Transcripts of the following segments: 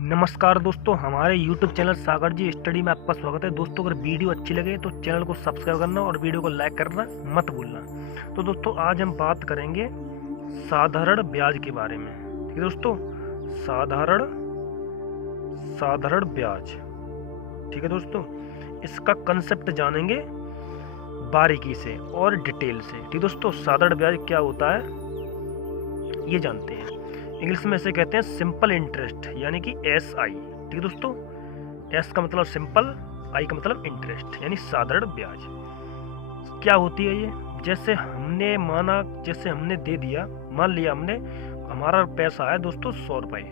नमस्कार दोस्तों, हमारे YouTube चैनल सागर जी स्टडी में आपका स्वागत है। दोस्तों, अगर वीडियो अच्छी लगे तो चैनल को सब्सक्राइब करना और वीडियो को लाइक करना मत भूलना। तो दोस्तों, आज हम बात करेंगे साधारण ब्याज के बारे में। ठीक है दोस्तों, साधारण ब्याज। ठीक है दोस्तों, इसका कंसेप्ट जानेंगे बारीकी से और डिटेल से। ठीक दोस्तों, साधारण ब्याज क्या होता है ये जानते हैं। इंग्लिश में इसे कहते हैं सिंपल इंटरेस्ट, यानी कि SI। ठीक है दोस्तों, S का मतलब सिंपल, I का मतलब इंटरेस्ट, यानी साधारण ब्याज। क्या होती है ये? जैसे हमने दे दिया, मान लिया हमने, हमारा पैसा है दोस्तों 100 रुपये।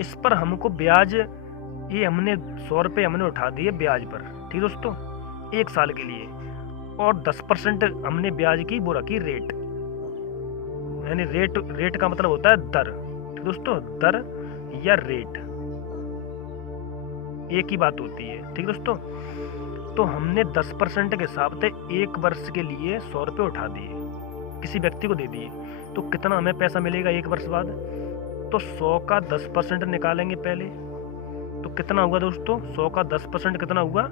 इस पर हमको ब्याज, ये हमने 100 रुपये हमने उठा दिए ब्याज पर। ठीक दोस्तों, 1 साल के लिए, और 10% हमने ब्याज की वो रखी रेट, यानी रेट का मतलब होता है दर। ठीक दोस्तों, दर या रेट एक ही बात होती है। ठीक दोस्तों, तो हमने 10% के हिसाब से 1 वर्ष के लिए 100 रुपये उठा दिए, किसी व्यक्ति को दे दिए। तो कितना हमें पैसा मिलेगा 1 वर्ष बाद? तो 100 का 10% निकालेंगे पहले, तो कितना हुआ दोस्तों? 100 का 10% कितना हुआ?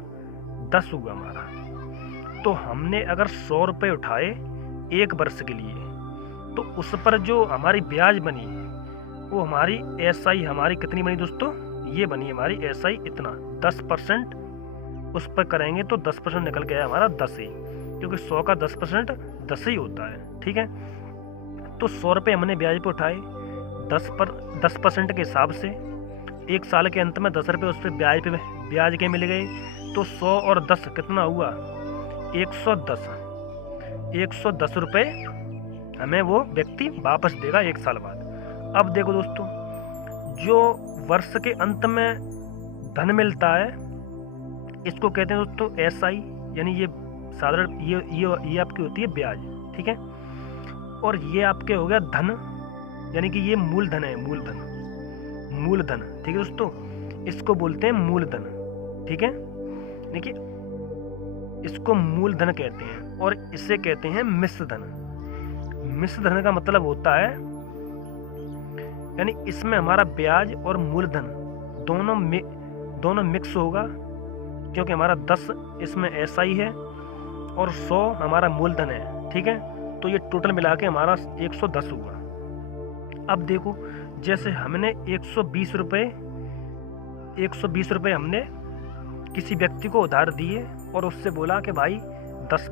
10 हुआ हमारा। तो हमने अगर 100 रुपये उठाए 1 वर्ष के लिए, तो उस पर जो हमारी ब्याज बनी वो हमारी SI हमारी कितनी बनी दोस्तों? ये बनी हमारी SI इतना 10%। उस पर करेंगे तो 10% निकल गया हमारा 10 ही, क्योंकि 100 का 10% 10 ही होता है। ठीक है, तो 100 रुपये हमने ब्याज पे उठाए 10% के हिसाब से। 1 साल के अंत में 10 रुपये उस पर ब्याज के मिल गए। तो 100 और 10 कितना हुआ? 110 रुपये हमें वो व्यक्ति वापस देगा 1 साल बाद। अब देखो दोस्तों, जो वर्ष के अंत में धन मिलता है इसको कहते हैं दोस्तों SI, यानी ये साधारण ये आपकी होती है ब्याज। ठीक है, और ये आपके हो गया धन, यानी कि ये मूलधन है, मूलधन। ठीक है दोस्तों, इसको बोलते हैं मूलधन। ठीक है, यानी कि इसको मूलधन कहते हैं, और इसे कहते हैं मिश्र धन। मिश्र धन का मतलब होता है, यानी इसमें हमारा ब्याज और मूलधन दोनों मिक्स होगा, क्योंकि हमारा 10 इसमें SI है और 100 हमारा मूलधन है। ठीक है, तो ये टोटल मिला के हमारा 110 हुआ। अब देखो, जैसे हमने 120 रुपये हमने किसी व्यक्ति को उधार दिए और उससे बोला कि भाई 10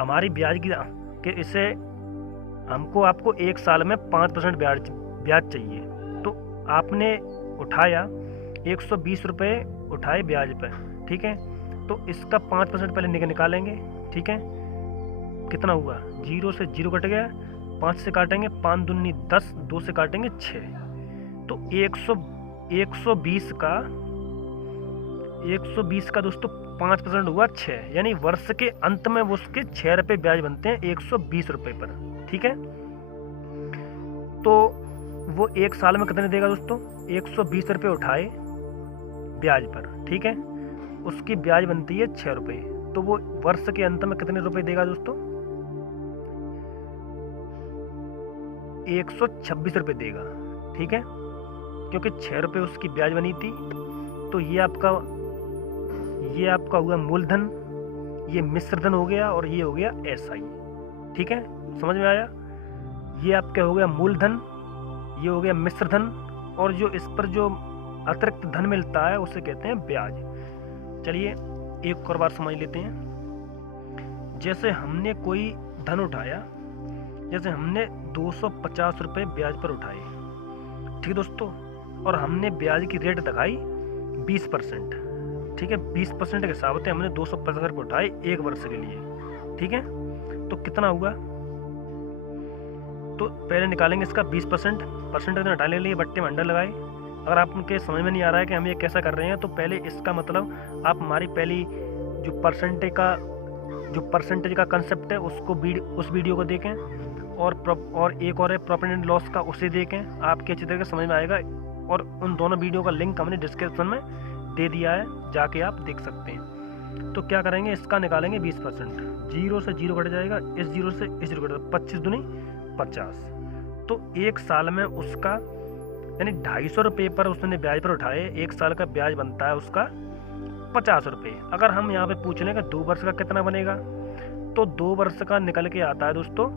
हमारी ब्याज के इसे आपको 1 साल में 5% ब्याज चाहिए। तो आपने उठाया 120 रुपये उठाए ब्याज पर। ठीक है, तो इसका 5% पहले निकालेंगे। ठीक है, कितना हुआ? 0 से 0 कट गया, 5 से काटेंगे 5 दूनी 10, 2 से काटेंगे 6। तो 120 का दोस्तों 5% हुआ 6, यानी वर्ष के अंत में उसके 6 रुपये ब्याज बनते हैं 120 रुपये पर। ठीक है, तो वो 1 साल में कितने देगा दोस्तों? 120 रुपये उठाए ब्याज पर। ठीक है, उसकी ब्याज बनती है 6 रुपये, तो वो वर्ष के अंत में कितने रुपए देगा दोस्तों? 126 रुपये देगा। ठीक है, क्योंकि 6 रुपये उसकी ब्याज बनी थी। तो ये आपका हुआ मूलधन, ये मिश्रधन हो गया, और ये हो गया SI। ठीक है, समझ में आया? ये आपका हो गया मूलधन, ये हो गया मिश्रधन, और जो इस पर जो अतिरिक्त धन मिलता है उसे कहते हैं ब्याज। चलिए एक और बार समझ लेते हैं। जैसे हमने कोई धन उठाया, जैसे हमने 250 रुपये ब्याज पर उठाए। ठीक है दोस्तों, और हमने ब्याज की रेट दिखाई 20%। ठीक है, 20% के हिसाब से हमने 250 रुपये उठाए 1 वर्ष के लिए। ठीक है, तो कितना हुआ? तो पहले निकालेंगे इसका 20%, कितना डालने के लिए बट्टे में अंडर लगाए। अगर आपके समझ में नहीं आ रहा है कि हम ये कैसा कर रहे हैं, तो पहले इसका मतलब आप हमारी पहली जो परसेंटेज का कंसेप्ट है उस वीडियो को देखें, और एक और है प्रॉफिट एंड लॉस का, उसे देखें, आपके अच्छी तरह से समझ में आएगा। और उन दोनों वीडियो का लिंक हमने डिस्क्रिप्शन में दे दिया है, जाके आप देख सकते हैं। तो क्या करेंगे, इसका निकालेंगे 20%, 0 से 0 कट जाएगा, इस 0 से इस 0 कट जाएगा, 25 दूनी 50। तो 1 साल में उसका यानी 250 रुपये पर उसने ब्याज पर उठाए, 1 साल का ब्याज बनता है उसका 50 रुपये। अगर हम यहाँ पे पूछ लें कि 2 वर्ष का कितना बनेगा, तो 2 वर्ष का निकल के आता है दोस्तों,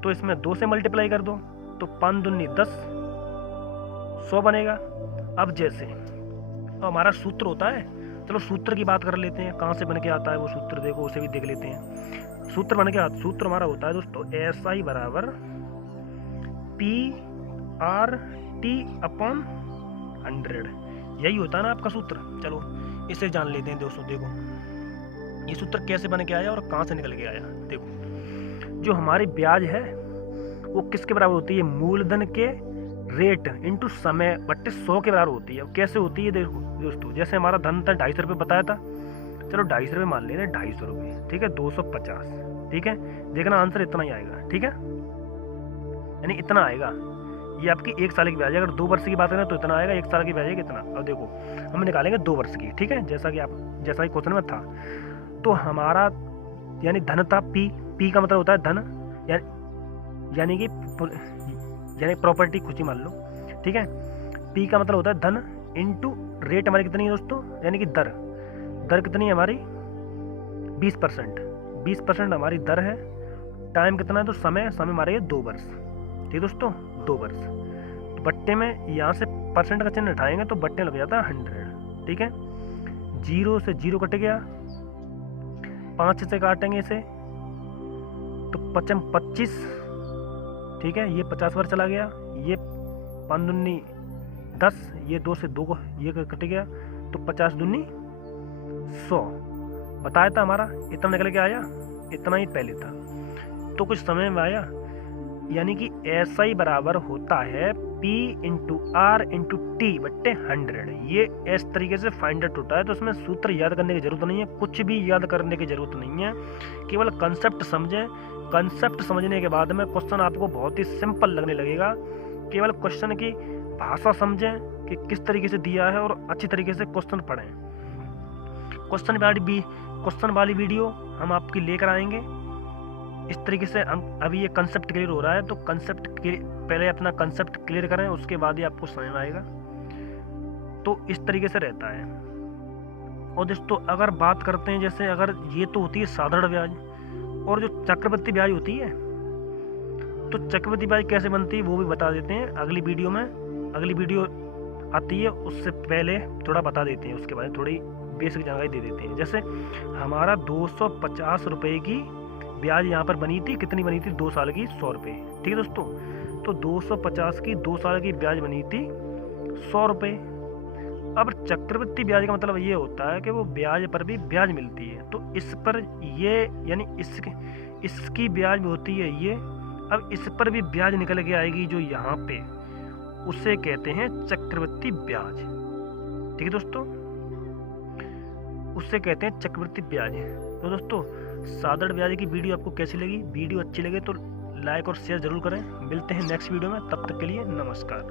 तो इसमें 2 से मल्टीप्लाई कर दो तो 5 दूनी 10, 100 बनेगा। अब जैसे हमारा सूत्र होता है, चलो सूत्र की बात कर लेते हैं, कहाँ से बन के आता है वो सूत्र, देखो उसे भी देख लेते हैं। सूत्र बन के सूत्र हमारा होता है दोस्तों SI बराबर PR/T/100, यही होता है ना आपका सूत्र। चलो इसे जान लेते हैं दोस्तों। देखो ये सूत्र कैसे बन के आया और कहाँ से निकल के आया। देखो जो हमारी ब्याज है वो किसके बराबर होती है, मूलधन के रेट इंटू समय बट्टे 100 के बराबर होती है। कैसे होती है देखो दोस्तों, जैसे हमारा धन था 250 रुपये बताया था, चलो 250 रुपये मान लेते हैं, 250 रुपये, ठीक है, 250, ठीक है, देखना आंसर इतना ही आएगा, ठीक है, यानी इतना आएगा। ये आपकी 1 साल की ब्याज है। अगर 2 वर्ष की बात करें तो इतना आएगा, 1 साल की ब्याज है कितना। अब देखो हम निकालेंगे 2 वर्ष की, ठीक है, जैसा कि क्वेश्चन में था। तो हमारा यानी धन था पी का मतलब होता है धन, यानी प्रॉपर्टी खुशी मान लो, ठीक है। पी का मतलब होता है धन इंटू रेट हमारी कितनी है दोस्तों, यानी कि दर कितनी है हमारी 20% हमारी दर है। टाइम कितना है तो समय हमारे 2 वर्ष, ठीक दोस्तों, 2 वर्ष। तो बट्टे में यहाँ से परसेंट का चिन्ह उठाएंगे तो बट्टे लग जाता है 100, ठीक है। 0 से 0 कट गया, 5 से काटेंगे इसे तो 25, ठीक है, ये 50 बार चला गया, ये 5 दूनी 10, ये 2 से 2 को ये कट गया तो 50 दूनी 100 बताया था हमारा, इतना निकल के आया, इतना ही पहले था। तो कुछ समय में आया, यानी कि SI बराबर होता है P/R/T/100। ये इस तरीके से फाइंड आउट होता है। तो उसमें सूत्र याद करने की जरूरत नहीं है, कुछ भी याद करने की जरूरत नहीं है, केवल कंसेप्ट समझें। कंसेप्ट समझने के बाद में क्वेश्चन आपको बहुत ही सिंपल लगने लगेगा। केवल क्वेश्चन की भाषा समझें कि किस तरीके से दिया है और अच्छी तरीके से क्वेश्चन पढ़ें। क्वेश्चन वाली वीडियो हम आपकी लेकर आएंगे। इस तरीके से हम अभी ये कंसेप्ट क्लियर हो रहा है, तो पहले अपना कंसेप्ट क्लियर करें, उसके बाद ही आपको समझ में आएगा। तो इस तरीके से रहता है। और दोस्तों अगर बात करते हैं, जैसे अगर ये तो होती है साधारण ब्याज, और जो चक्रवृद्धि ब्याज होती है, तो चक्रवृद्धि ब्याज कैसे बनती है वो भी बता देते हैं अगली वीडियो में। अगली वीडियो आती है उससे पहले थोड़ा बता देते हैं, उसके बारे में थोड़ी बेसिक जानकारी दे देते हैं। जैसे हमारा 250 रुपये की ब्याज यहाँ पर बनी थी, कितनी बनी थी, 2 साल की 100 रुपये, ठीक है दोस्तों। तो 250 की 2 साल की ब्याज बनी थी 100 रुपये। अब चक्रवृद्धि ब्याज का मतलब ये होता है कि वो ब्याज पर भी ब्याज मिलती है, तो इस पर ये यानी इसकी ब्याज भी होती है ये। अब इस पर भी ब्याज निकल के आएगी जो यहाँ पे, उसे कहते हैं चक्रवृद्धि ब्याज, ठीक है दोस्तों, उससे कहते हैं चक्रवृद्धि ब्याज। तो दोस्तों साधारण ब्याज की वीडियो आपको कैसी लगी? वीडियो अच्छी लगे तो लाइक और शेयर जरूर करें। मिलते हैं नेक्स्ट वीडियो में, तब तक के लिए नमस्कार।